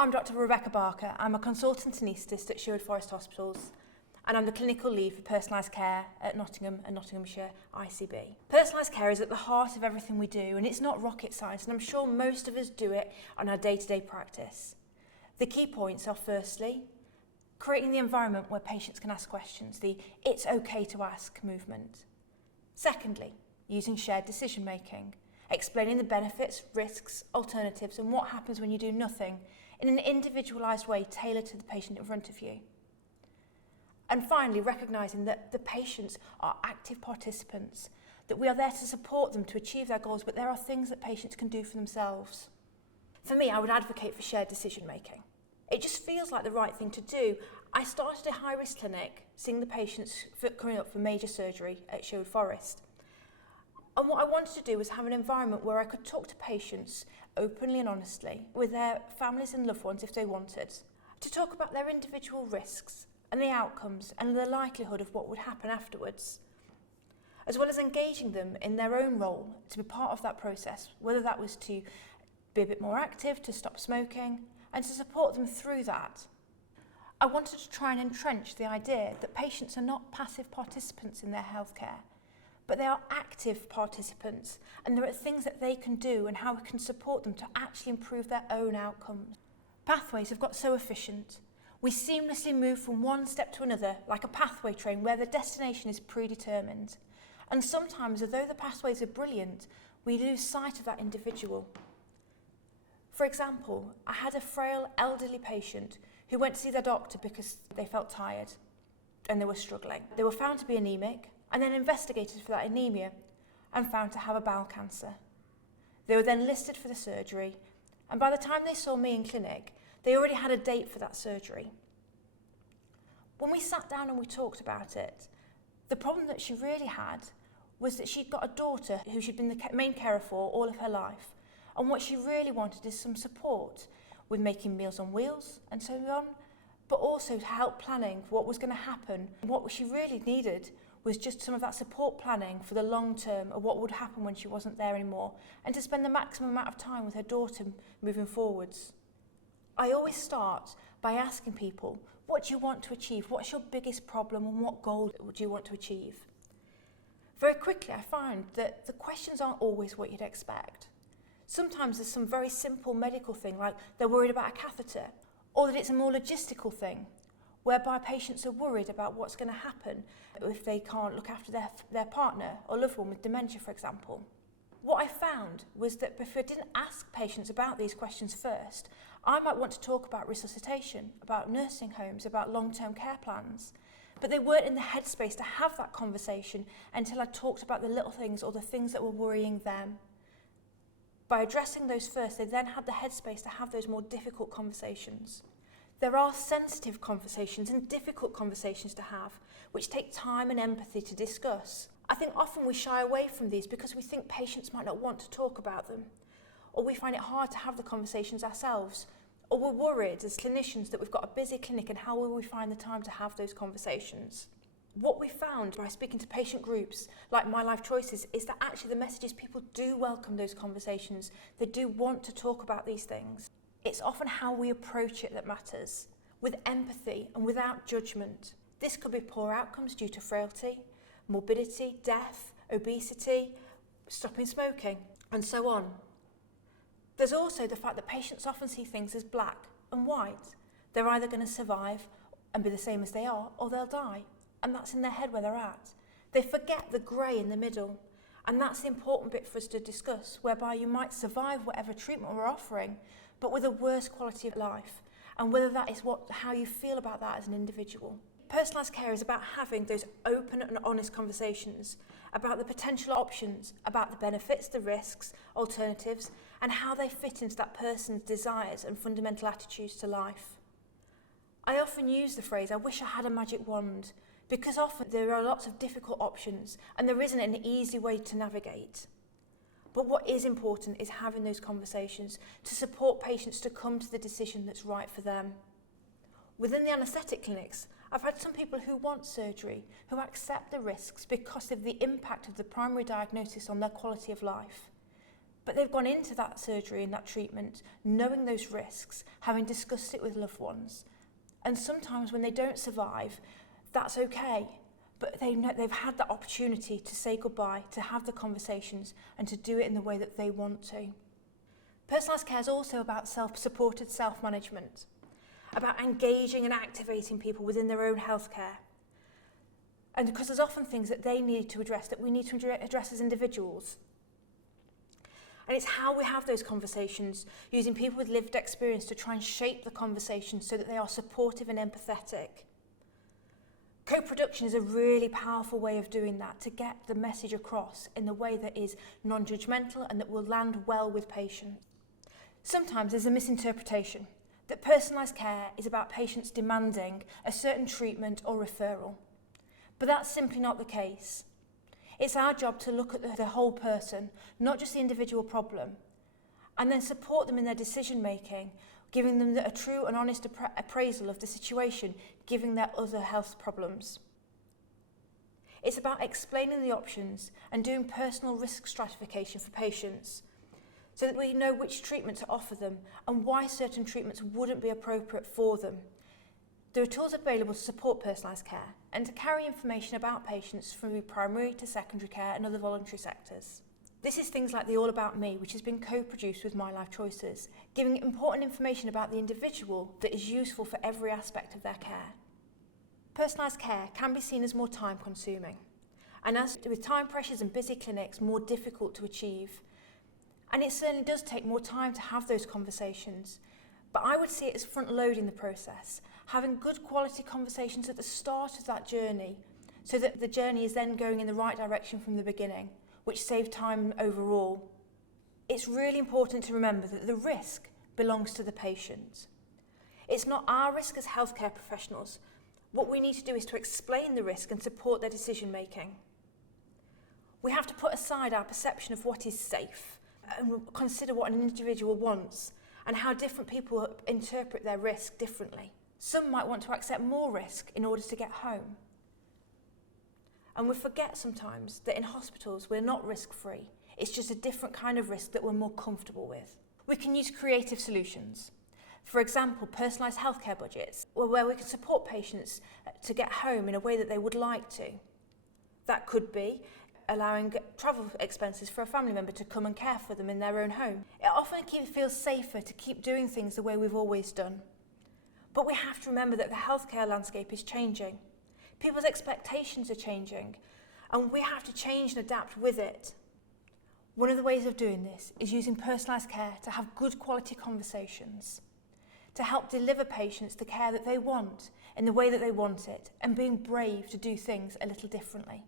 I'm Dr. Rebecca Barker. I'm a consultant anaesthetist at Sherwood Forest Hospitals, and I'm the clinical lead for Personalised Care at Nottingham and Nottinghamshire ICB. Personalised care is at the heart of everything we do, and it's not rocket science, and I'm sure most of us do it on our day-to-day practice. The key points are, firstly, creating the environment where patients can ask questions, the "it's okay to ask" movement. Secondly, using shared decision making, explaining the benefits, risks, alternatives, and what happens when you do nothing in an individualised way tailored to the patient in front of you. And finally, recognising that the patients are active participants, that we are there to support them to achieve their goals, but there are things that patients can do for themselves. For me, I would advocate for shared decision making. It just feels like the right thing to do. I started a high-risk clinic, seeing the patients coming up for major surgery at Sherwood Forest. And what I wanted to do was have an environment where I could talk to patients openly and honestly with their families and loved ones if they wanted, to talk about their individual risks and the outcomes and the likelihood of what would happen afterwards, as well as engaging them in their own role to be part of that process, whether that was to be a bit more active, to stop smoking, and to support them through that. I wanted to try and entrench the idea that patients are not passive participants in their healthcare, but they are active participants, and there are things that they can do and how we can support them to actually improve their own outcomes. Pathways have got so efficient. We seamlessly move from one step to another like a pathway train where the destination is predetermined. And sometimes, although the pathways are brilliant, we lose sight of that individual. For example, I had a frail elderly patient who went to see their doctor because they felt tired and they were struggling. They were found to be anemic and then investigated for that anemia and found to have a bowel cancer. They were then listed for the surgery, and by the time they saw me in clinic, they already had a date for that surgery. When we sat down and we talked about it, the problem that she really had was that she'd got a daughter who she'd been the main carer for all of her life, and what she really wanted is some support with making Meals on Wheels and so on, but also to help planning what was going to happen. What she really needed was just some of that support planning for the long term of what would happen when she wasn't there anymore, and to spend the maximum amount of time with her daughter moving forwards. I always start by asking people, what do you want to achieve? What's your biggest problem and what goal do you want to achieve? Very quickly I find that the questions aren't always what you'd expect. Sometimes there's some very simple medical thing, like they're worried about a catheter, or that it's a more logistical thing, whereby patients are worried about what's going to happen if they can't look after their partner or loved one with dementia, for example. What I found was that if I didn't ask patients about these questions first, I might want to talk about resuscitation, about nursing homes, about long-term care plans, but they weren't in the headspace to have that conversation until I talked about the little things or the things that were worrying them. By addressing those first, they then had the headspace to have those more difficult conversations. There are sensitive conversations and difficult conversations to have, which take time and empathy to discuss. I think often we shy away from these because we think patients might not want to talk about them, or we find it hard to have the conversations ourselves, or we're worried as clinicians that we've got a busy clinic and how will we find the time to have those conversations. What we found by speaking to patient groups like My Life Choices is that actually the message is people do welcome those conversations. They do want to talk about these things. It's often how we approach it that matters, with empathy and without judgment. This could be poor outcomes due to frailty, morbidity, death, obesity, stopping smoking, and so on. There's also the fact that patients often see things as black and white. They're either going to survive and be the same as they are, or they'll die. And that's in their head where they're at. They forget the grey in the middle. And that's the important bit for us to discuss, whereby you might survive whatever treatment we're offering, but with a worse quality of life, and whether that is how you feel about that as an individual. Personalised care is about having those open and honest conversations about the potential options, about the benefits, the risks, alternatives, and how they fit into that person's desires and fundamental attitudes to life. I often use the phrase, "I wish I had a magic wand," because often there are lots of difficult options and there isn't an easy way to navigate. But what is important is having those conversations to support patients to come to the decision that's right for them. Within the anaesthetic clinics, I've had some people who want surgery, who accept the risks because of the impact of the primary diagnosis on their quality of life. But they've gone into that surgery and that treatment knowing those risks, having discussed it with loved ones. And sometimes when they don't survive, that's okay. But they know they've had that opportunity to say goodbye, to have the conversations and to do it in the way that they want to. Personalised care is also about self-supported self-management, about engaging and activating people within their own healthcare. And because there's often things that they need to address, that we need to address as individuals. And it's how we have those conversations, using people with lived experience to try and shape the conversation so that they are supportive and empathetic. Co-production is a really powerful way of doing that, to get the message across in a way that is non-judgmental and that will land well with patients. Sometimes there's a misinterpretation that personalised care is about patients demanding a certain treatment or referral. But that's simply not the case. It's our job to look at the whole person, not just the individual problem, and then support them in their decision making, giving them a true and honest appraisal of the situation, given their other health problems. It's about explaining the options and doing personal risk stratification for patients so that we know which treatment to offer them and why certain treatments wouldn't be appropriate for them. There are tools available to support personalised care and to carry information about patients from primary to secondary care and other voluntary sectors. This is things like the All About Me, which has been co-produced with My Life Choices, giving important information about the individual that is useful for every aspect of their care. Personalised care can be seen as more time-consuming, and as with time pressures and busy clinics, more difficult to achieve. And it certainly does take more time to have those conversations, but I would see it as front-loading the process, having good quality conversations at the start of that journey, so that the journey is then going in the right direction from the beginning, which saves time overall. It's really important to remember that the risk belongs to the patient. It's not our risk as healthcare professionals. What we need to do is to explain the risk and support their decision making. We have to put aside our perception of what is safe and consider what an individual wants and how different people interpret their risk differently. Some might want to accept more risk in order to get home. And we forget sometimes that in hospitals we're not risk-free. It's just a different kind of risk that we're more comfortable with. We can use creative solutions. For example, personalised healthcare budgets, where we can support patients to get home in a way that they would like to. That could be allowing travel expenses for a family member to come and care for them in their own home. It often feels safer to keep doing things the way we've always done. But we have to remember that the healthcare landscape is changing. People's expectations are changing, and we have to change and adapt with it. One of the ways of doing this is using personalised care to have good quality conversations, to help deliver patients the care that they want in the way that they want it, and being brave to do things a little differently.